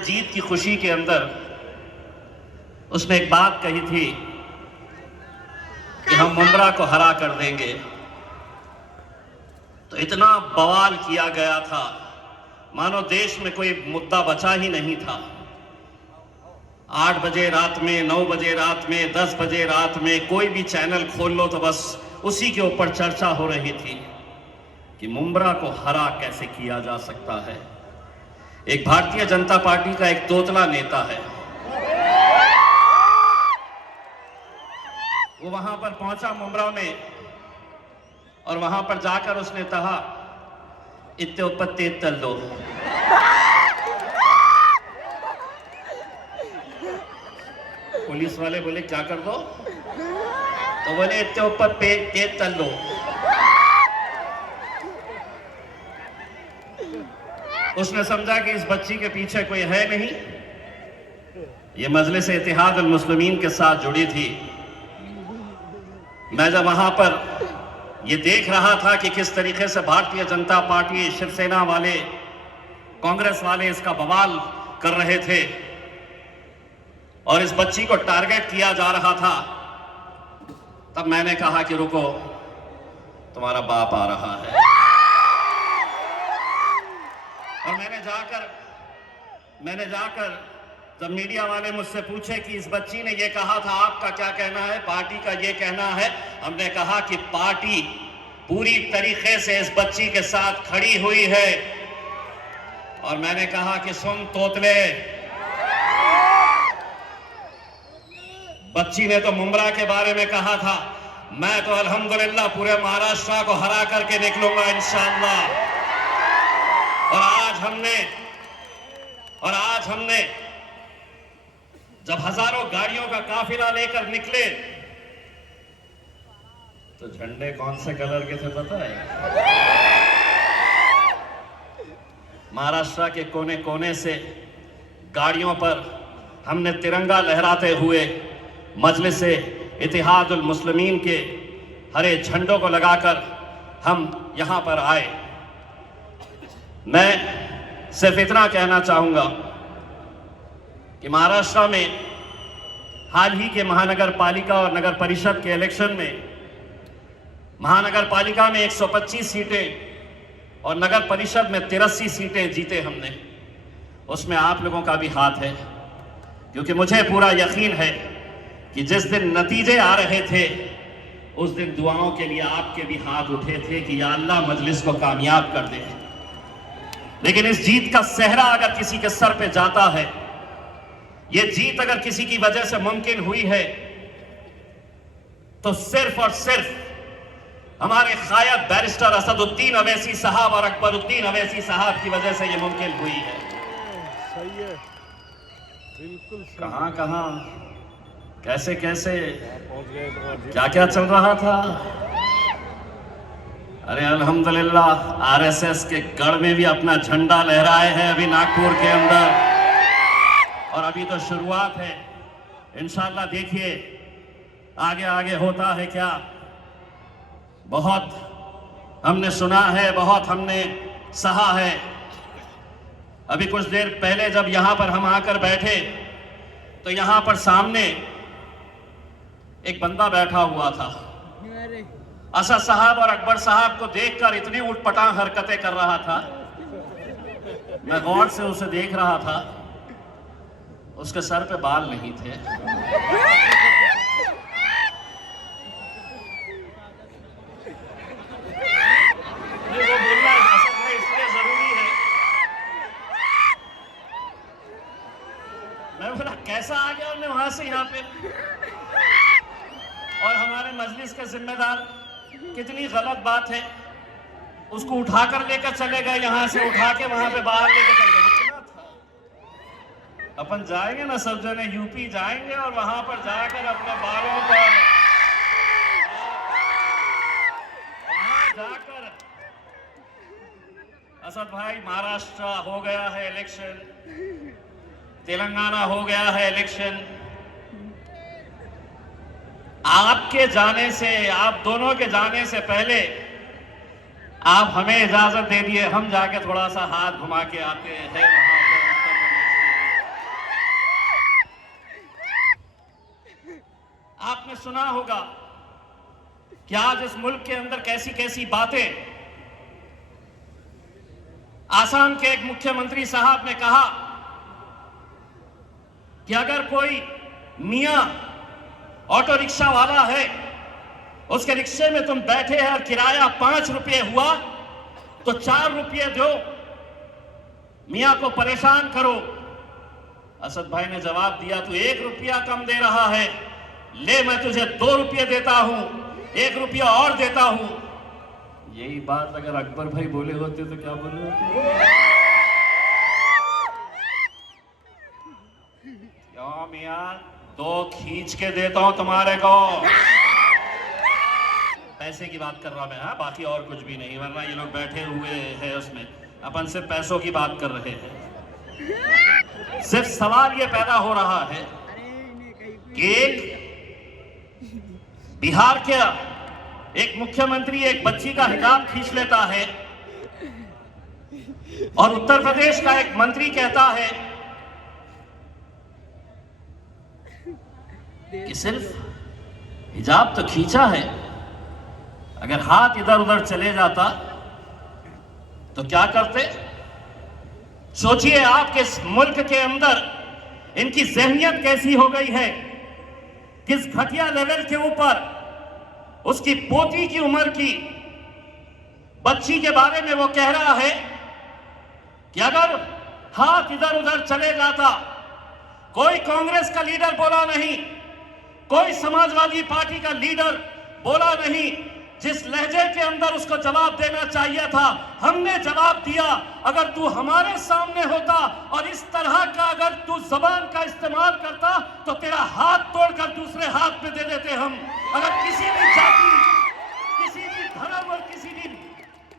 जीत की खुशी के अंदर उसने एक बात कही थी कि हम मुंब्रा को हरा कर देंगे। तो इतना बवाल किया गया था मानो देश में कोई मुद्दा बचा ही नहीं था। 8 बजे रात में, 9 बजे रात में, 10 बजे रात में कोई भी चैनल खोल लो तो बस उसी के ऊपर चर्चा हो रही थी कि मुंब्रा को हरा कैसे किया जा सकता है। एक भारतीय जनता पार्टी का एक तोतला नेता है, वो वहां पर पहुंचा मुंब्रा में और वहां पर जाकर उसने कहा इत्ते ऊपर तेज तल दो। पुलिस वाले बोले क्या कर दो? तो बोले इत्ते ऊपर तेज तल दो। उसने समझा कि इस बच्ची के पीछे कोई है नहीं, ये मजलिस इत्तेहाद अल मुस्लिमीन के साथ जुड़ी थी। मैं जब वहां पर ये देख रहा था कि किस तरीके से भारतीय जनता पार्टी, शिवसेना वाले, कांग्रेस वाले इसका बवाल कर रहे थे और इस बच्ची को टारगेट किया जा रहा था, तब मैंने कहा कि रुको, तुम्हारा बाप आ रहा है। और मैंने जाकर जब मीडिया वाले मुझसे पूछे कि इस बच्ची ने ये कहा था, आपका क्या कहना है, पार्टी का ये कहना है, हमने कहा कि पार्टी पूरी तरीके से इस बच्ची के साथ खड़ी हुई है। और मैंने कहा कि सुन तोतले, बच्ची ने तो मुंब्रा के बारे में कहा था, मैं तो अल्हम्दुलिल्लाह पूरे महाराष्ट्र को हरा करके निकलूंगा इंशाअल्लाह। और आज हमने जब हजारों गाड़ियों का काफिला लेकर निकले तो झंडे कौन से कलर के थे पता है? महाराष्ट्र के कोने कोने से गाड़ियों पर हमने तिरंगा लहराते हुए मजलिस इत्तेहाद उल मुस्लिमीन के हरे झंडों को लगाकर हम यहां पर आए। मैं सिर्फ इतना कहना चाहूंगा कि महाराष्ट्र में हाल ही के महानगर पालिका और नगर परिषद के इलेक्शन में महानगर पालिका में 125 सीटें और नगर परिषद में 83 सीटें जीते हमने। उसमें आप लोगों का भी हाथ है, क्योंकि मुझे पूरा यकीन है कि जिस दिन नतीजे आ रहे थे उस दिन दुआओं के लिए आपके भी हाथ उठे थे कि या अल्लाह मजलिस को कामयाब कर दे। लेकिन इस जीत का सेहरा अगर किसी के सर पे जाता है, ये जीत अगर किसी की वजह से मुमकिन हुई है, तो सिर्फ और सिर्फ हमारे कायद बैरिस्टर असदुद्दीन अवैसी साहब और अकबरुद्दीन अवैसी साहब की वजह से ये मुमकिन हुई है। सही है, बिल्कुल। कहां कहां, कैसे कैसे, क्या क्या चल रहा था। अरे अल्हम्दुलिल्लाह आरएसएस के गढ़ में भी अपना झंडा लहराए हैं अभी नागपुर के अंदर, और अभी तो शुरुआत है। इंशाअल्लाह देखिए आगे आगे होता है क्या। बहुत हमने सुना है, बहुत हमने सहा है। अभी कुछ देर पहले जब यहां पर हम आकर बैठे तो यहां पर सामने एक बंदा बैठा हुआ था, असद साहब और अकबर साहब को देखकर इतनी उटपटांग हरकतें कर रहा था। मैं गौर से उसे देख रहा था, उसके सर पे बाल नहीं थे। वो बोलना असद में इसलिए जरूरी है। मैं बोला कैसा आ गया उन्हें वहां से यहाँ पे। और हमारे मजलिस के जिम्मेदार, कितनी गलत बात है, उसको उठाकर लेकर चले गए, यहां से उठा के वहां पे बाहर लेकर चले गए। अपन जाएंगे ना सब जने, यूपी जाएंगे और वहां पर जाकर अपने बालों पर वहां जाकर, असद भाई महाराष्ट्र हो गया है इलेक्शन, तेलंगाना हो गया है इलेक्शन, आपके जाने से, आप दोनों के जाने से पहले आप हमें इजाजत दे दिए, हम जाके थोड़ा सा हाथ घुमा के आते हैं वहां पर उत्तर प्रदेश के। सुना होगा कि आज इस मुल्क के अंदर कैसी कैसी बातें। आसाम के एक मुख्यमंत्री साहब ने कहा कि अगर कोई मियां ऑटो रिक्शा वाला है, उसके रिक्शे में तुम बैठे हैं और किराया 5 रुपये हुआ तो 4 रुपये दो, मियां को परेशान करो। असद भाई ने जवाब दिया, तू 1 रुपया कम दे रहा है, ले मैं तुझे 2 रुपये देता हूं, 1 रुपया और देता हूं। यही बात अगर अकबर भाई बोले होते तो क्या बोले होते? क्यों मियां, 2 खींच के देता हूं तुम्हारे को। पैसे की बात कर रहा मैं, हाँ, बाकी और कुछ भी नहीं, वरना ये लोग बैठे हुए हैं उसमें अपन सिर्फ पैसों की बात कर रहे हैं। सिर्फ सवाल ये पैदा हो रहा है कि एक बिहार के एक मुख्यमंत्री एक बच्ची का हिजाब खींच लेता है और उत्तर प्रदेश का एक मंत्री कहता है कि सिर्फ हिजाब तो खींचा है, अगर हाथ इधर उधर चले जाता तो क्या करते? सोचिए आपके इस मुल्क के अंदर इनकी ज़हनियत कैसी हो गई है, किस घटिया लेवल के ऊपर उसकी पोती की उम्र की बच्ची के बारे में वो कह रहा है कि अगर हाथ इधर उधर चले जाता। कोई कांग्रेस का लीडर बोला नहीं, कोई समाजवादी पार्टी का लीडर बोला नहीं। जिस लहजे के अंदर उसको जवाब देना चाहिए था, हमने जवाब दिया। अगर तू हमारे सामने होता और इस तरह का अगर तू जबान का इस्तेमाल करता तो तेरा हाथ तोड़कर दूसरे हाथ में दे देते हम। अगर किसी भी जाति, किसी भी धर्म और किसी भी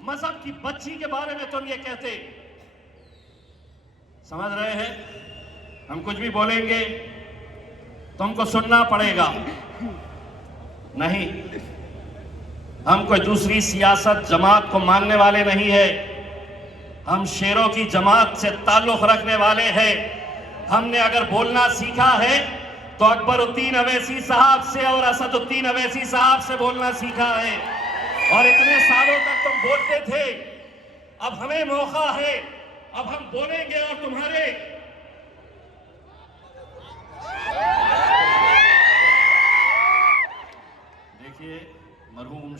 मजहब की बच्ची के बारे में तुम ये कहते, समझ रहे हैं? हम कुछ भी बोलेंगे तुमको सुनना पड़ेगा। नहीं, हम कोई दूसरी सियासत जमात को मानने वाले नहीं है, हम शेरों की जमात से ताल्लुक रखने वाले हैं। हमने अगर बोलना सीखा है तो अकबरुद्दीन अवैसी साहब से और असदुद्दीन अवैसी साहब से बोलना सीखा है। और इतने सालों तक तुम बोलते थे, अब हमें मौका है, अब हम बोलेंगे और तुम्हारे देखिए मरहूम